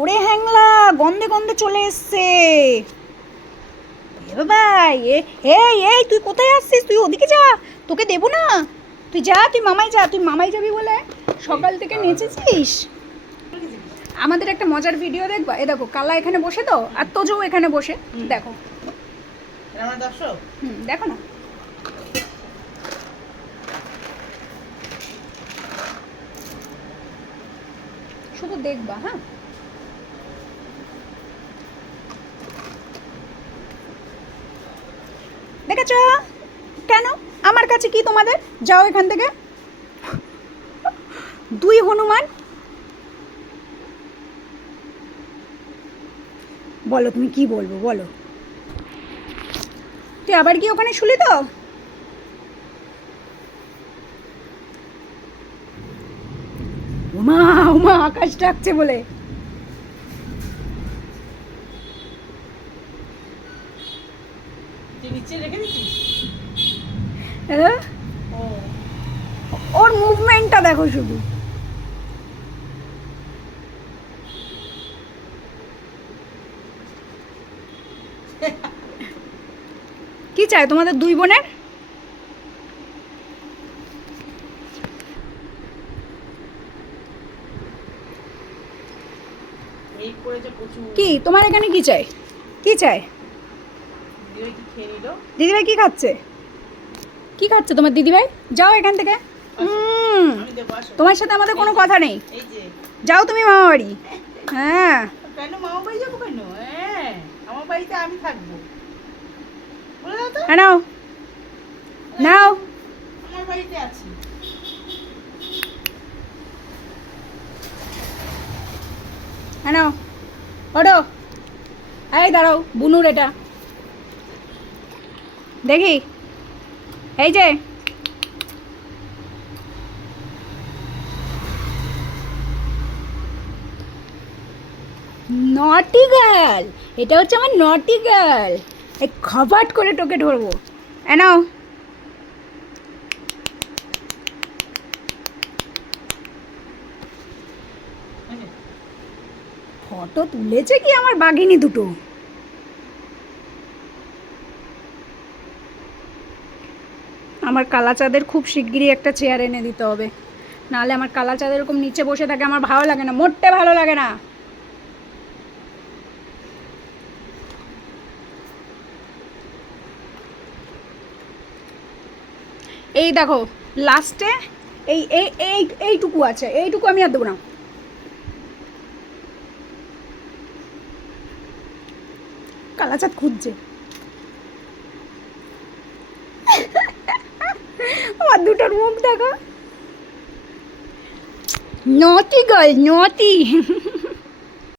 ওরে হ্যাংলা, গন্ধে গন্ধে চলে এসছে। বাবা, এই এই তুই কোথায় আসছিস? তুই ওদিকে যা, তোকে দেবো না। তুই যা, তুই মামাই যা, তুই মামাই যাবি বলে সকাল থেকে নেচেছিস। আমাদের একটা মজার ভিডিও দেখবা। এ দেখো, কালা এখানে বসে তো, আর তোজও এখানে বসে। দেখো, দেখো না, শুধু দেখবা। হ্যাঁ, দেখেছ? কেন আমার কাছে কি তোমাদের? যাও এখান থেকে। দুই হনুমান। বলো, তুমি কি বলবো বলো? তুই আবার কি ওখানে শুলি তো? উমা উমা, আকাশ ডাকছে বলে। ওর মুভমেন্টটা দেখো শুধু। কি চাই তোমাদের দুই বোনের? কি তোমার এখানে কি চাই? কি চাই? দিদিভাই কি খাচ্ছে? কি খাচ্ছে তোমার দিদিভাই? যাও এখান থেকে। তোমার সাথে আমাদের কোনো কথা নেই। যাও তুমি মামা বাড়ি। হ্যাঁ, কেন মামা বাড়ি যাবো? কেন? হ্যাঁ, আমার বাড়িতে আমি থাকবো। বলে দাও তো। হ্যাঁ, নাও নাও। আমার বাড়িতে আছি। হ্যাঁ, নাও, ওঠো। এই দাঁড়াও, বুনুর এটা দেখি। এই যে, নটি গার্ল, এটা হচ্ছে আমার নটি গার্ল। এই খপাট করে তোকে ধরবো। নাও। ফটো তুলেছে কি আমার বাঘিনী দুটো? আমার কালা চাঁদের খুব শিগগিরই একটা চেয়ার এনে দিতে হবে, নাহলে আমার কালা চাঁদ এরকম নিচে বসে থাকে আমার ভালো লাগে না, মোটে ভালো লাগে না। এই দেখো, লাস্টে এই এই এই এইটুকু আছে, এইটুকু আমি আর দেবো না। কালাচাঁদ খুঁজছে। আমার দুটোর মুখ দেখো। নটি গার্ল, নটি।